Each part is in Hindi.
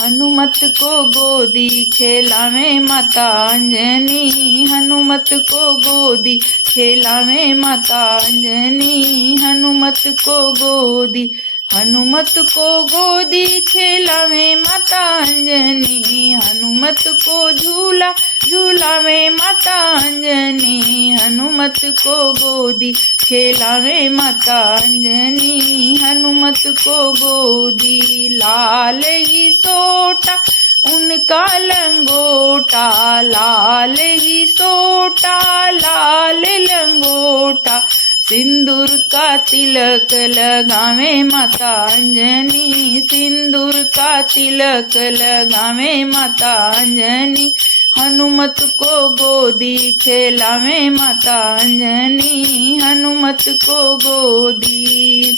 हनुमत को गोदी खेलावे माता अंजनी, हनुमत को गोदी खेलावे माता अंजनी, हनुमत को गोदी, हनुमत को गोदी खेलावे माता अंजनी, हनुमत को झूला झूलावे माता अंजनी, हनुमत को गोदी खेलावे माता अंजनी, हनुमत को गोदी। लाल ही सोटा उनका लंगोटा, लाल ही सोटा लाल लंगोटा, सिंदूर का तिलक लगावे माता अंजनी, सिंदूर का तिलक लगावे माता अंजनी, हनुमत को गोदी खेलावे माता अंजनी, हनुमत को गोदी।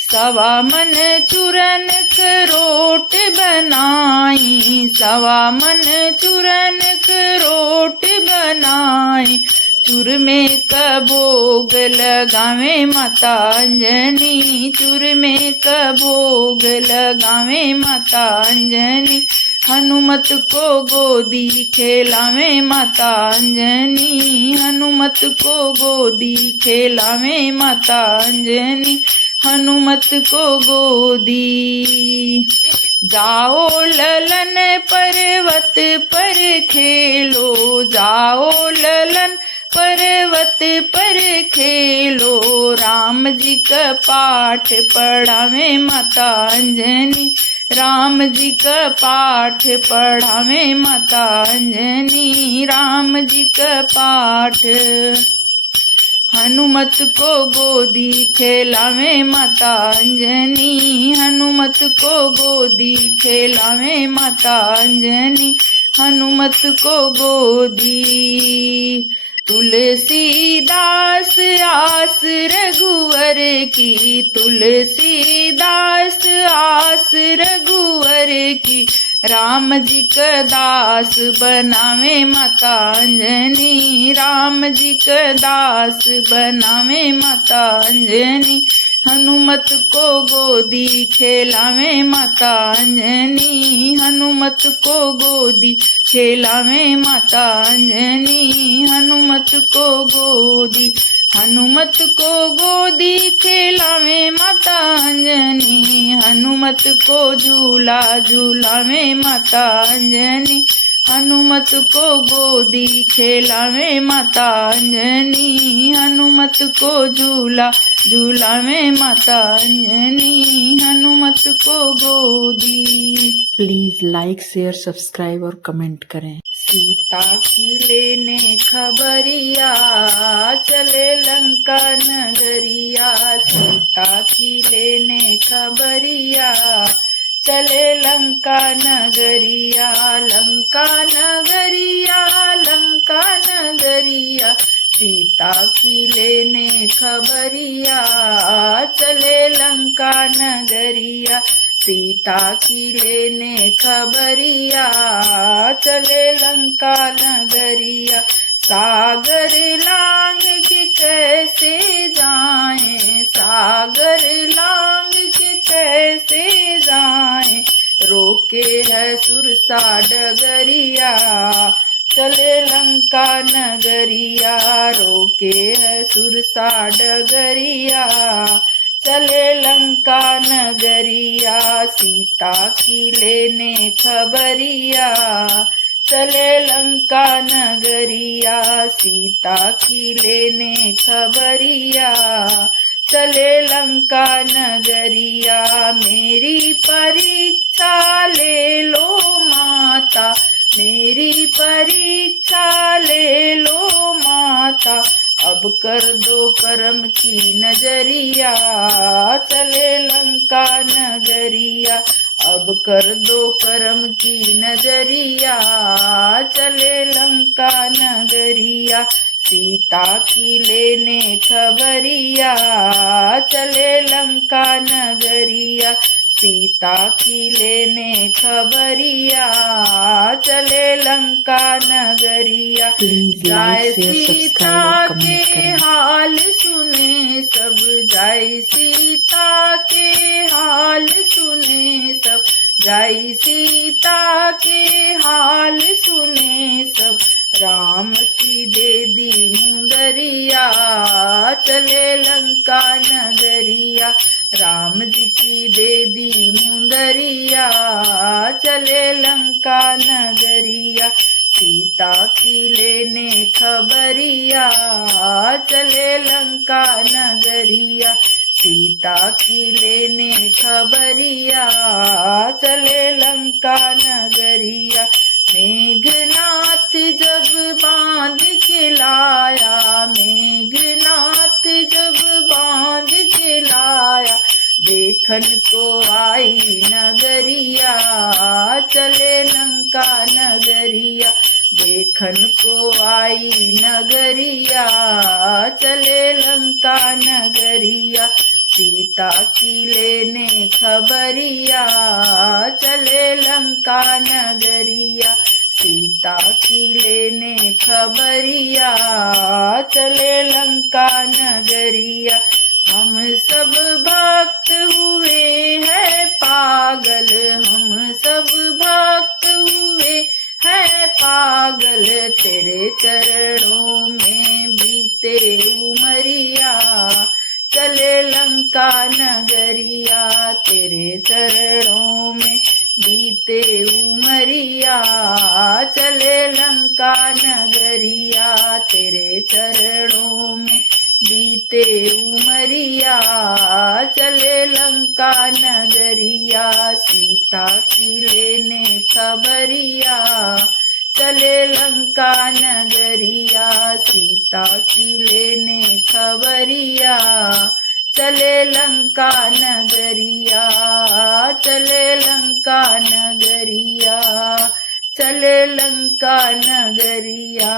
सवा मन चूरन करोट बनाई, सवा मन चूरन करोट बनाई, चूरमे का भोग लगावे माता अंजनी, चूरमे का भोग लगावे माता अंजनी, हनुमत को गोदी खेलावे माता अंजनी, हनुमत को गोदी खेलावे माता अंजनी, हनुमत को गोदी। जाओ ललन पर्वत पर खेलो, जाओ ललन पर्वत पर खेलो, राम जी का पाठ पढ़ावे माता अंजनी, राम जी का पाठ पढ़ावे माता अंजनी, राम जी का पाठ। हनुमत को गोदी खेलावे माता अंजनी, हनुमत को गोदी खेलावे माता अंजनी, हनुमत को गोदी। तुलसीदास आस रघुवर की, तुलसीदास आस रघुवर की, राम जी का दास बनावे माता अंजनी, राम जी का दास बनावे माता अंजनी, हनुमत को गोदी खेलावे माता अंजनी, हनुमत को गोदी खेलावे माता अंजनी, हनुमत को गोदी, हनुमत को गोदी खेलावे माता अंजनी, हनुमत को झूला झूलावे माता अंजनी, हनुमत को गोदी खेलावे माता अंजनी, हनुमत को झूला झूलावे माता अंजनी, हनुमत को गोदी। प्लीज लाइक शेयर सब्सक्राइब और कमेंट करें। सीता की लेने खबरिया, चले लंका नगरिया, सीता की लेने खबरिया, चले लंका नगरिया, लंका नगरिया, लंका नगरिया, सीता की लेने खबरिया, चले लंका नगरिया, सीता की लेने खबरिया, चले लंका नगरिया, सागर लांग के कैसे जाएं, सागर लांग के कैसे जाएं, रोके है सुरसा डगरिया, चले लंका नगरिया, रोके है सुरसा डगरिया, चले लंका नगरिया, सीता की लेने खबरिया, चले लंका नगरिया, सीता की लेने खबरिया, चले लंका नगरिया, मेरी परीक्षा ले लो माता, मेरी परीक्षा ले लो माता, अब कर दो करम की नजरिया, चले लंका नगरिया, अब कर दो करम की नजरिया, चले लंका नगरिया, सीता की लेने खबरिया, चले लंका नगरिया, सीता की लेने खबरिया, चले लंका नगरिया, प्लीज जाय लाइक शेयर सीता सब्सक्राइब और के कमेंट करें। हाल सुने सब, जाय सीता के हाल सुने सब, जाई सीता के हाल सुने सब, राम की दे दी मुंदरिया, चले लंका नगरिया। राम जी की दे दी मुंदरिया, चले लंका नगरिया। सीता की लेने खबरिया, चले लंका नगरिया। सीता की लेने खबरिया, चले लंका नगरिया। मेघनाथ जब बांध के लाया, मेघनाथ जब बांध के लाया, देखन को आई नगरिया, चले लंका नगरिया। देखन को आई नगरिया, चले लंका नगरिया। सीता की लेने खबरिया, चले लंका नगरिया। सीता की लेने खबरिया, चले लंका नगरिया। हम सब भक्त हुए हैं पागल, हम सब भक्त हुए हैं पागल, तेरे चरणों में बीते उमरिया, चले लंका नगरिया। तेरे चरणों में बीते उमरिया, चले लंका नगरिया। तेरे चरणों में बीते उमरिया, चले लंका नगरिया। सीता की लेने खबरिया, चले लंका नगरिया। सीता की लेने खबरिया, चले लंका नगरिया। चले लंका नगरिया, चले लंका नगरिया,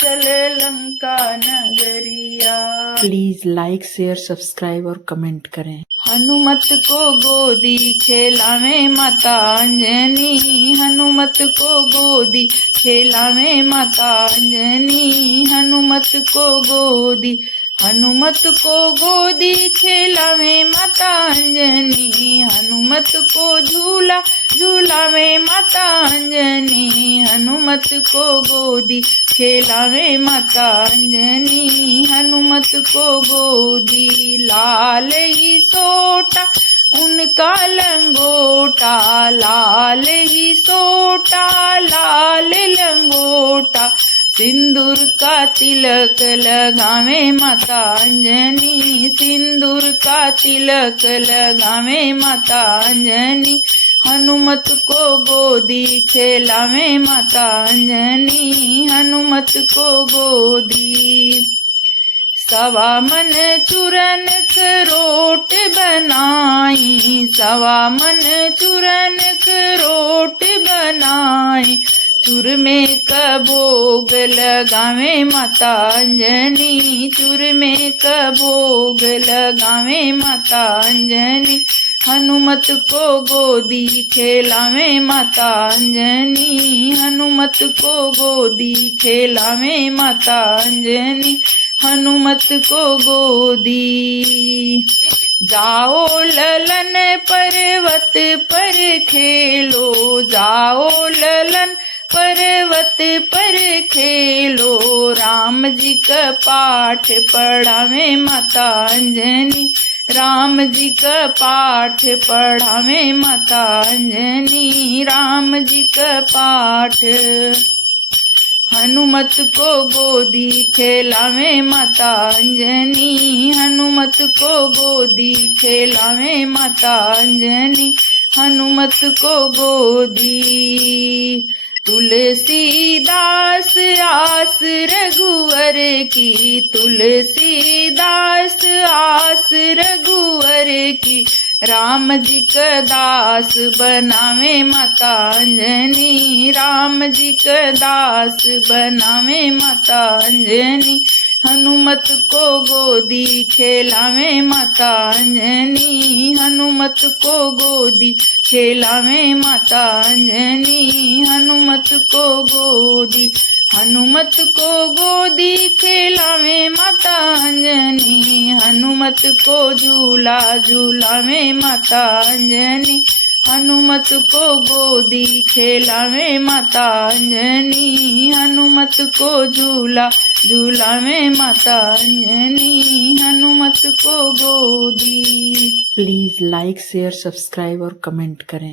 चले लंका नगरिया। प्लीज लाइक शेयर सब्सक्राइब और कमेंट करें। हनुमत को गोदी खेलावे माता अंजनी, हनुमत को गोदी खेलावे माता अंजनी। हनुमत को गोदी, हनुमत को गोदी खेलावे माता अंजनी। हनुमत को झूला झूलावे माता अंजनी। हनुमत को गोदी खेलावे माता अंजनी। हनुमत को गोदी, लाल ही सोटा उनका लंगोटा, लाल ही सोटा लाल लंगोटा। सिंदूर का तिलक लगावे माता अंजनी। सिंदूर का तिलक लगावे माता अंजनी। हनुमत को गोदी खेलावे माता अंजनी। हनुमत को गोदी, सवा मन चूरन करोट बनाई, सवा मन चूरन करोट बनाई। चूरमे का भोग लगावे माता अंजनी। चूरमे का भोग लगावे माता अंजनी। हनुमत को गोदी खेलावे माता अंजनी। हनुमत को गोदी खेलावे माता अंजनी। हनुमत को गोदी, जाओ ललन पर्वत पर खेलो, जाओ ललन पर्वत पर खेलो। राम जी का पाठ पढ़ावे माता अंजनी। राम जी का पाठ पढ़ावे माता अंजनी। राम जी का पाठ, हनुमत को गोदी खेलावे माता अंजनी। हनुमत को गोदी खेलावे माता अंजनी। हनुमत को गोदी, तुलसीदास आस रघुवर की, तुलसीदास आस रघुवर की। राम जी का दास बनावे माता अंजनी। राम जी का दास बनावे माता अंजनी। हनुमत को गोदी खेलावे माता अंजनी। हनुमत को गोदी खेलावे माता अंजनी। हनुमत को गोदी, हनुमत को गोदी खेलावे माता अंजनी। हनुमत को झूला झूलावे माता अंजनी। हनुमत को गोदी खेलावे माता अंजनी, हनुमत को झूला झूलावे माता अंजनी, हनुमत को गोदी। प्लीज लाइक शेयर सब्सक्राइब और कमेंट करें।